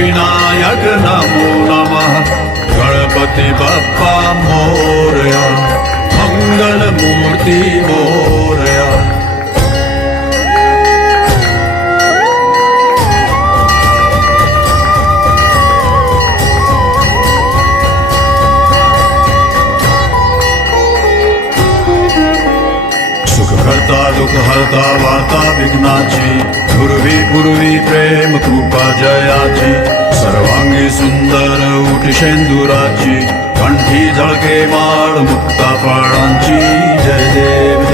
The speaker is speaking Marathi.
विनायक नमो नमः गणपती बाप्पा मोरया मंगल मूर्ती मोरया सुख करता दुख हरता वार्ता विघ्नाची पूर्वी प्रेम कृपा जयाची सर्वांगी सुंदर उठी शेंदुराची कंठी झळके माळ मुक्ता फळांची जय देव